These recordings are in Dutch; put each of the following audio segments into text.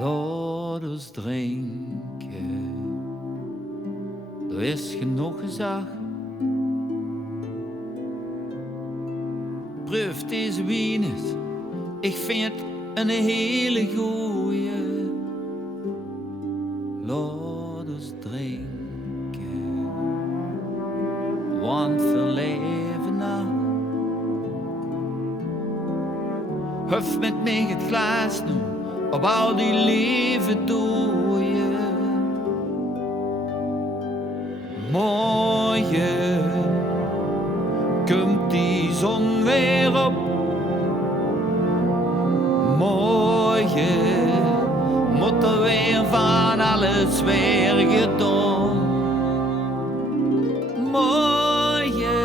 Laat ons drinken, er is genoeg gezag. Proef deze wien eens, ik vind het een hele goeie. Laat ons drinken, want we leven nog. Huf met mij het glaas nu, op al die leven dooien. Mooie, komt die zon weer op. Mooie, moet er weer van alles weer gedaan. Mooie,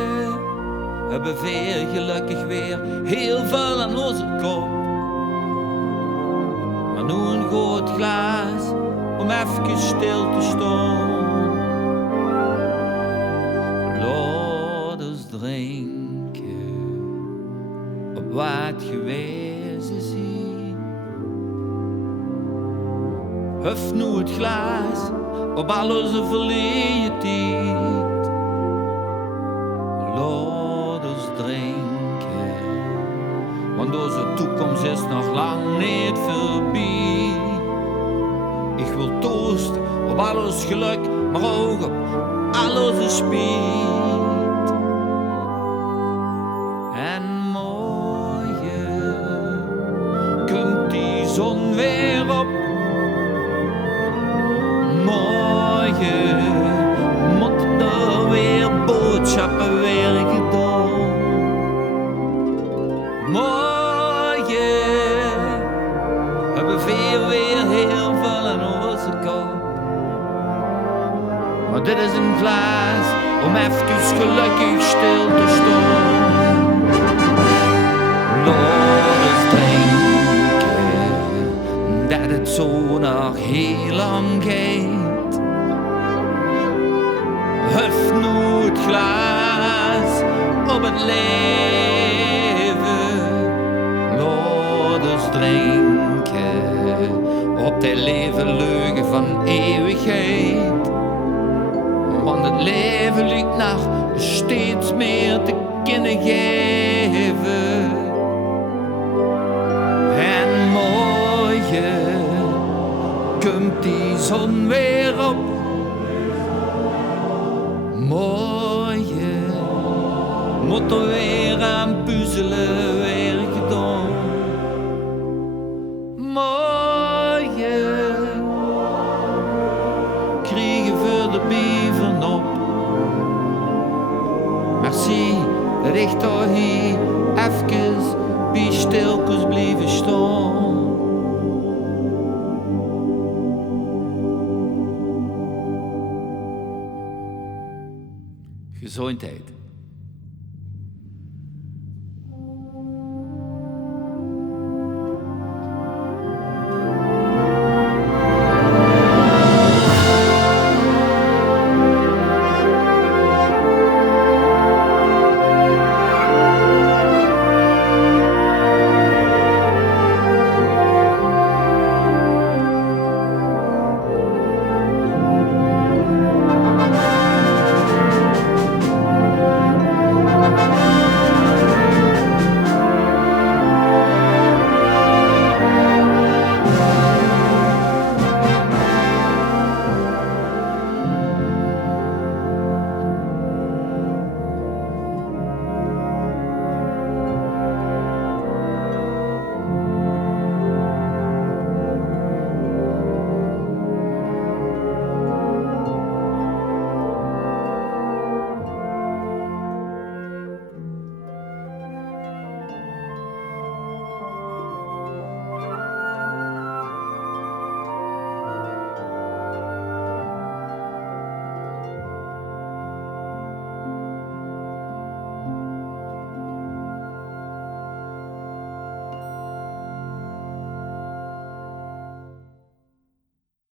hebben veel gelukkig weer heel veel aan onze kop. Maar nu een groot glas om even stil te staan. Laat ons drinken op wat geweest is. Huf nu het glas op al onze verleden tijd. Laat ons drinken, want onze toekomst is nog lang niet voorbij. Ik wil toosten op al ons geluk, maar ook op al onze spijt. En mooie, komt die zon weer op. Mooie, moet er weer boodschappen weer gedaan. Mooie, hebben veel weer heel veel aan onze kop. Maar dit is een glas om even gelukkig stil te staan. Laat ons drinken, dat het zo nog heel lang gaat. Huf nu het glas op het leven. Laat ons drinken op de leven leugen van eeuwigheid. Want het leven lijkt nog steeds meer te kunnen geven. En mooie, komt die zon weer op. Mooie, moet er weer aan puzzelen weer gedaan. Mooie, kriegen voor de bieven op. Merci dat ik toch hier even bij stilkens blijven staan. Gezondheid.